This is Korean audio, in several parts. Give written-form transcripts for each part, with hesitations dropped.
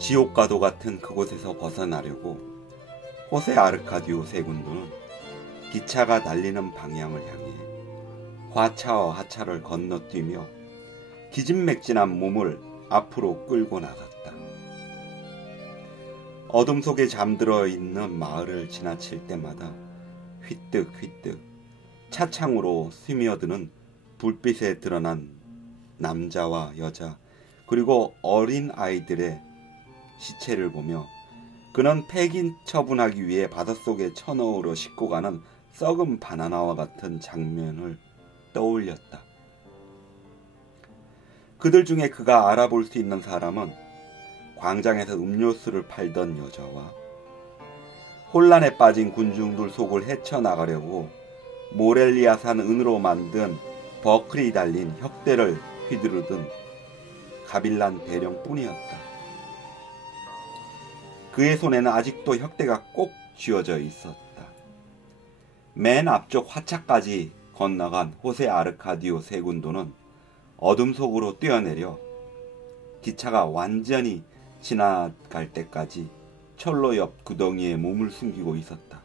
지옥과도 같은 그곳에서 벗어나려고 호세 아르카디오 세군도는 기차가 달리는 방향을 향해 화차와 하차를 건너뛰며 기진맥진한 몸을 앞으로 끌고 나갔다. 어둠 속에 잠들어 있는 마을을 지나칠 때마다 휘뜩휘뜩 차창으로 스며드는 불빛에 드러난 남자와 여자 그리고 어린 아이들의 시체를 보며 그는 폐기 처분하기 위해 바닷속에 쳐넣으러 싣고 가는 썩은 바나나와 같은 장면을 떠올렸다. 그들 중에 그가 알아볼 수 있는 사람은 광장에서 음료수를 팔던 여자와 혼란에 빠진 군중들 속을 헤쳐나가려고 모렐리아산 은으로 만든 버클이 달린 혁대를 휘두르던 가빌란 대령뿐이었다. 그의 손에는 아직도 혁대가 꼭 쥐어져 있었다. 맨 앞쪽 화차까지 건너간 호세 아르카디오 세군도는 어둠 속으로 뛰어내려 기차가 완전히 지나갈 때까지 철로 옆 구덩이에 몸을 숨기고 있었다.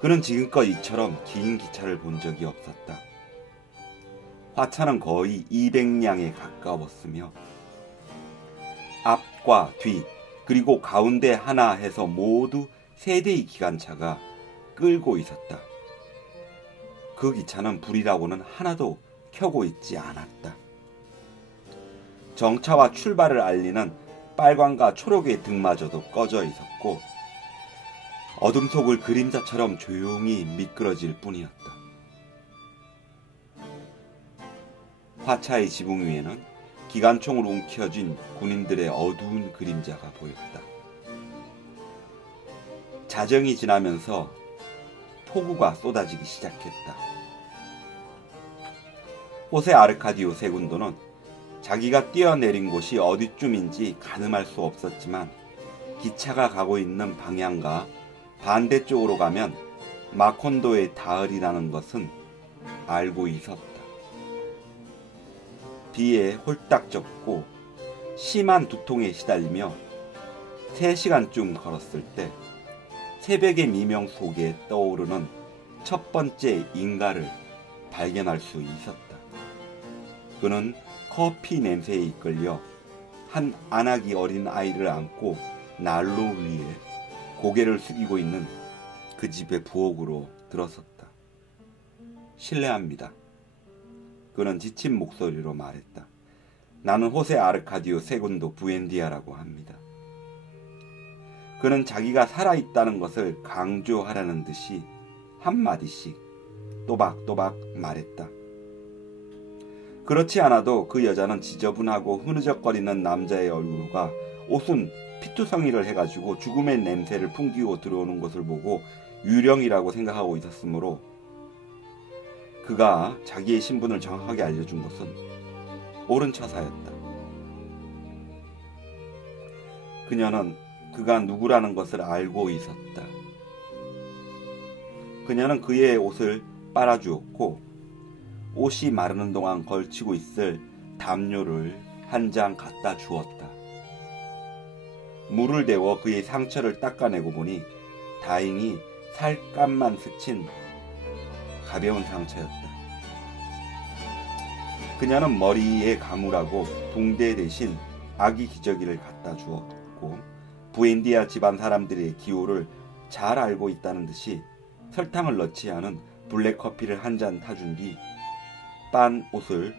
그는 지금껏 이처럼 긴 기차를 본 적이 없었다. 화차는 거의 200량에 가까웠으며 앞과 뒤 그리고 가운데 하나 해서 모두 3대의 기관차가 끌고 있었다. 그 기차는 불이라고는 하나도 켜고 있지 않았다. 정차와 출발을 알리는 빨간과 초록의 등마저도 꺼져 있었고 어둠 속을 그림자처럼 조용히 미끄러질 뿐이었다. 화차의 지붕 위에는 기관총으로 움켜쥔 군인들의 어두운 그림자가 보였다. 자정이 지나면서 폭우가 쏟아지기 시작했다. 호세 아르카디오 세군도는 자기가 뛰어내린 곳이 어디쯤인지 가늠할 수 없었지만 기차가 가고 있는 방향과 반대쪽으로 가면 마콘도에 닿으리라는 것은 알고 있었다. 비에 홀딱 젖고 심한 두통에 시달리며 3시간쯤 걸었을 때 새벽의 미명 속에 떠오르는 첫 번째 인가를 발견할 수 있었다. 그는 커피 냄새에 이끌려 한 안아기 어린 아이를 안고 난로 위에 고개를 숙이고 있는 그 집의 부엌으로 들어섰다. 실례합니다. 그는 지친 목소리로 말했다. 나는 호세 아르카디오 세군도 부엔디아라고 합니다. 그는 자기가 살아있다는 것을 강조하라는 듯이 한마디씩 또박또박 말했다. 그렇지 않아도 그 여자는 지저분하고 흐느적거리는 남자의 얼굴과 옷은 피투성이를 해가지고 죽음의 냄새를 풍기고 들어오는 것을 보고 유령이라고 생각하고 있었으므로 그가 자기의 신분을 정확하게 알려준 것은 옳은 처사였다. 그녀는 그가 누구라는 것을 알고 있었다. 그녀는 그의 옷을 빨아주었고 옷이 마르는 동안 걸치고 있을 담요를 한 장 갖다 주었다. 물을 데워 그의 상처를 닦아내고 보니 다행히 살감만 스친 가벼운 상처였다. 그녀는 머리에 감으라고 붕대 대신 아기 기저귀를 갖다 주었고 부엔디아 집안 사람들의 기호를 잘 알고 있다는 듯이 설탕을 넣지 않은 블랙커피를 한 잔 타준 뒤 빤 옷을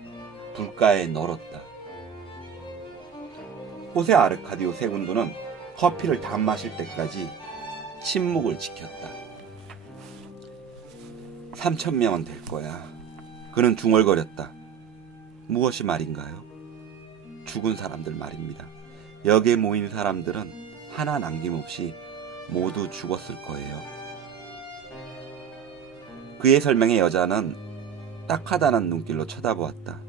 불가에 널었다. 호세 아르카디오 세군도는 커피를 다 마실 때까지 침묵을 지켰다. 3,000명은 될 거야. 그는 중얼거렸다. 무엇이 말인가요? 죽은 사람들 말입니다. 여기에 모인 사람들은 하나 남김없이 모두 죽었을 거예요. 그의 설명에 여자는 딱하다는 눈길로 쳐다보았다.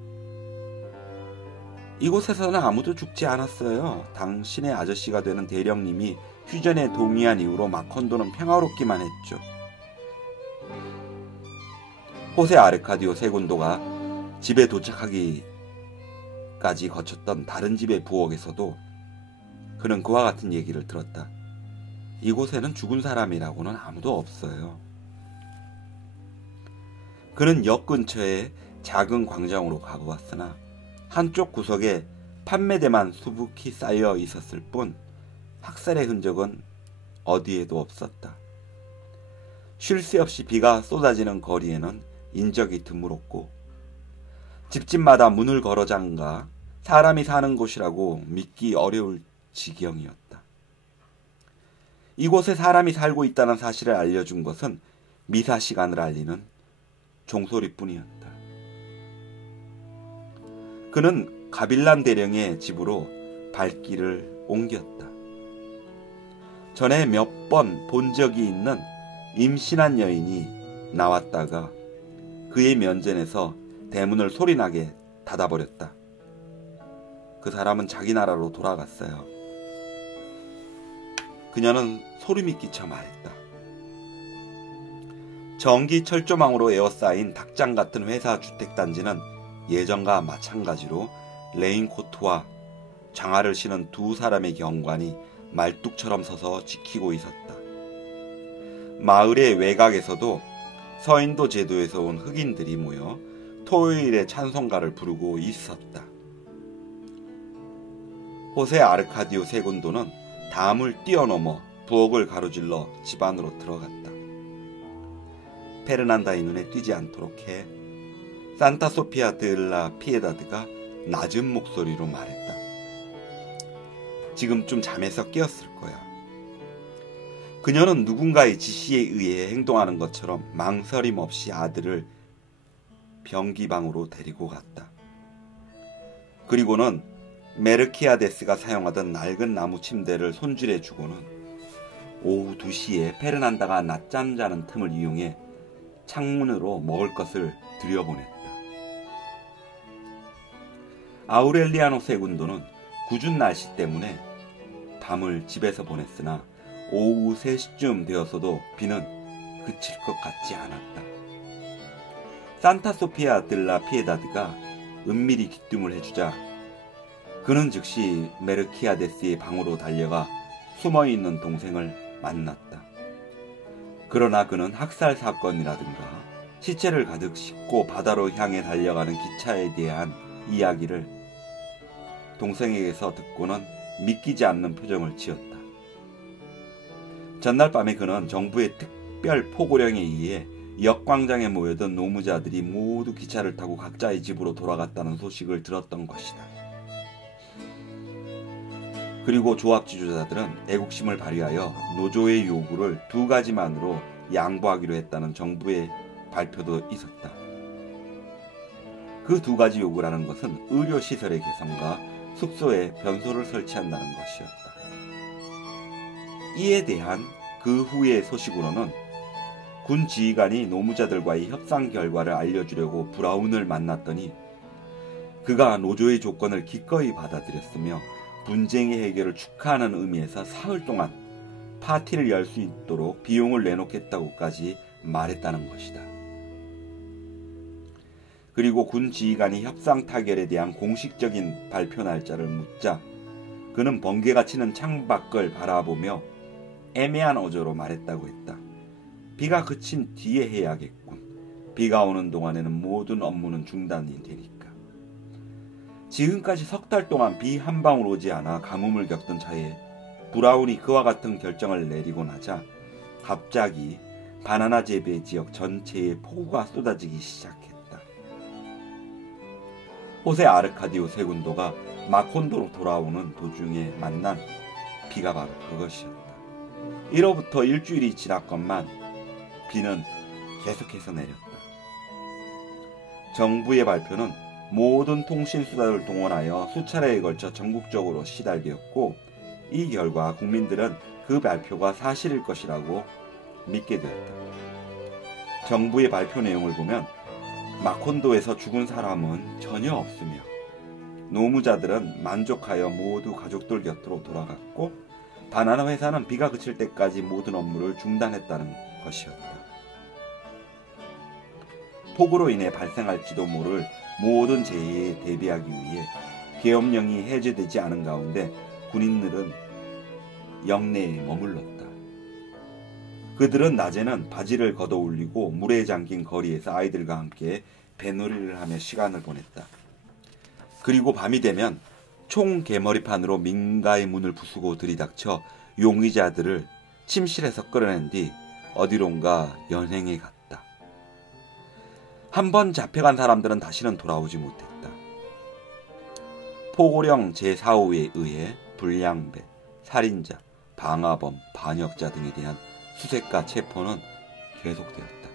이곳에서는 아무도 죽지 않았어요. 당신의 아저씨가 되는 대령님이 휴전에 동의한 이후로 마콘도는 평화롭기만 했죠. 호세 아르카디오 세군도가 집에 도착하기 거쳤던 다른 집의 부엌에서도 그는 그와 같은 얘기를 들었다. 이곳에는 죽은 사람이라고는 아무도 없어요. 그는 역 근처에 작은 광장으로 가고 왔으나 한쪽 구석에 판매대만 수북히 쌓여 있었을 뿐 학살의 흔적은 어디에도 없었다. 쉴 새 없이 비가 쏟아지는 거리에는 인적이 드물었고 집집마다 문을 걸어 잠가 사람이 사는 곳이라고 믿기 어려울 지경이었다. 이곳에 사람이 살고 있다는 사실을 알려준 것은 미사 시간을 알리는 종소리뿐이었다. 그는 가빌란 대령의 집으로 발길을 옮겼다. 전에 몇 번 본 적이 있는 임신한 여인이 나왔다가 그의 면전에서 대문을 소리나게 닫아버렸다. 그 사람은 자기 나라로 돌아갔어요. 그녀는 소름이 끼쳐 말했다. 전기 철조망으로 에워싸인 닭장 같은 회사 주택단지는 예전과 마찬가지로 레인코트와 장화를 신은 두 사람의 경관이 말뚝처럼 서서 지키고 있었다. 마을의 외곽에서도 서인도 제도에서 온 흑인들이 모여 토요일에 찬송가를 부르고 있었다. 호세 아르카디오 세군도는 담을 뛰어넘어 부엌을 가로질러 집 안으로 들어갔다. 페르난다의 눈에 띄지 않도록 해 산타 소피아 드라 피에다드가 낮은 목소리로 말했다. 지금쯤 잠에서 깨었을 거야. 그녀는 누군가의 지시에 의해 행동하는 것처럼 망설임 없이 아들을 변기방으로 데리고 갔다. 그리고는 메르키아데스가 사용하던 낡은 나무 침대를 손질해 주고는 오후 2시에 페르난다가 낮잠 자는 틈을 이용해 창문으로 먹을 것을 들여보냈다. 아우렐리아노 세군도는 궂은 날씨 때문에 밤을 집에서 보냈으나 오후 3시쯤 되었어도 비는 그칠 것 같지 않았다. 산타 소피아 들라 피에다드가 은밀히 귀뜸을 해주자 그는 즉시 메르키아데스의 방으로 달려가 숨어있는 동생을 만났다. 그러나 그는 학살 사건이라든가 시체를 가득 싣고 바다로 향해 달려가는 기차에 대한 이야기를 동생에게서 듣고는 믿기지 않는 표정을 지었다. 전날 밤에 그는 정부의 특별 포고령에 의해 역광장에 모여든 노무자들이 모두 기차를 타고 각자의 집으로 돌아갔다는 소식을 들었던 것이다. 그리고 조합 지주자들은 애국심을 발휘하여 노조의 요구를 2가지만으로 양보하기로 했다는 정부의 발표도 있었다. 그 2가지 요구라는 것은 의료시설의 개선과 숙소에 변소를 설치한다는 것이었다. 이에 대한 그 후의 소식으로는 군 지휘관이 노무자들과의 협상 결과를 알려주려고 브라운을 만났더니 그가 노조의 조건을 기꺼이 받아들였으며 분쟁의 해결을 축하하는 의미에서 사흘 동안 파티를 열 수 있도록 비용을 내놓겠다고까지 말했다는 것이다. 그리고 군 지휘관이 협상 타결에 대한 공식적인 발표 날짜를 묻자 그는 번개가 치는 창밖을 바라보며 애매한 어조로 말했다고 했다. 비가 그친 뒤에 해야겠군. 비가 오는 동안에는 모든 업무는 중단이 되니까. 지금까지 3달 동안 비 한 방울 오지 않아 가뭄을 겪던 차에 브라운이 그와 같은 결정을 내리고 나자 갑자기 바나나 재배 지역 전체에 폭우가 쏟아지기 시작했다. 호세 아르카디오 세군도가 마콘도로 돌아오는 도중에 만난 비가 바로 그것이었다. 이로부터 일주일이 지났건만 비는 계속해서 내렸다. 정부의 발표는 모든 통신수단을 동원하여 수차례에 걸쳐 전국적으로 시달되었고 이 결과 국민들은 그 발표가 사실일 것이라고 믿게 되었다. 정부의 발표 내용을 보면 마콘도에서 죽은 사람은 전혀 없으며 노무자들은 만족하여 모두 가족들 곁으로 돌아갔고 바나나 회사는 비가 그칠 때까지 모든 업무를 중단했다는 것이었다. 폭우로 인해 발생할지도 모를 모든 재해에 대비하기 위해 계엄령이 해제되지 않은 가운데 군인들은 영내에 머물렀다. 그들은 낮에는 바지를 걷어올리고 물에 잠긴 거리에서 아이들과 함께 배놀이를 하며 시간을 보냈다. 그리고 밤이 되면 총 개머리판으로 민가의 문을 부수고 들이닥쳐 용의자들을 침실에서 끌어낸 뒤 어디론가 연행해 갔다. 한 번 잡혀간 사람들은 다시는 돌아오지 못했다. 포고령 제4호에 의해 불량배, 살인자, 방화범, 반역자 등에 대한 수색과 체포는 계속되었다.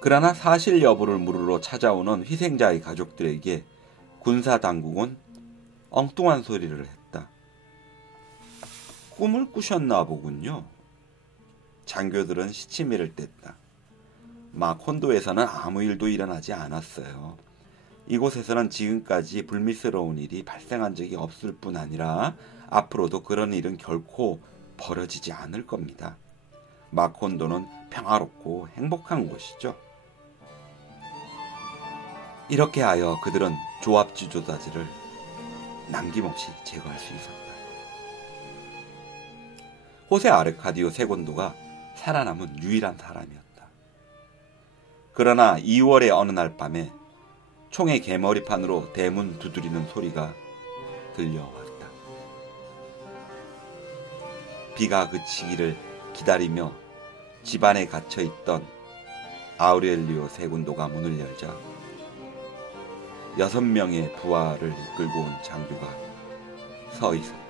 그러나 사실 여부를 물으러 찾아오는 희생자의 가족들에게 군사당국은 엉뚱한 소리를 했다. 꿈을 꾸셨나 보군요. 장교들은 시치미를 뗐다. 마콘도에서는 아무 일도 일어나지 않았어요. 이곳에서는 지금까지 불미스러운 일이 발생한 적이 없을 뿐 아니라 앞으로도 그런 일은 결코 벌어지지 않을 겁니다. 마콘도는 평화롭고 행복한 곳이죠. 이렇게 하여 그들은 조합지도자들을 남김없이 제거할 수 있었다. 호세 아르카디오 세곤도가 살아남은 유일한 사람이었다. 그러나 2월의 어느 날 밤에 총의 개머리판으로 대문 두드리는 소리가 들려왔다. 비가 그치기를 기다리며 집안에 갇혀있던 아우렐리오 세군도가 문을 열자 6명의 부하를 이끌고 온 장교가 서 있었다.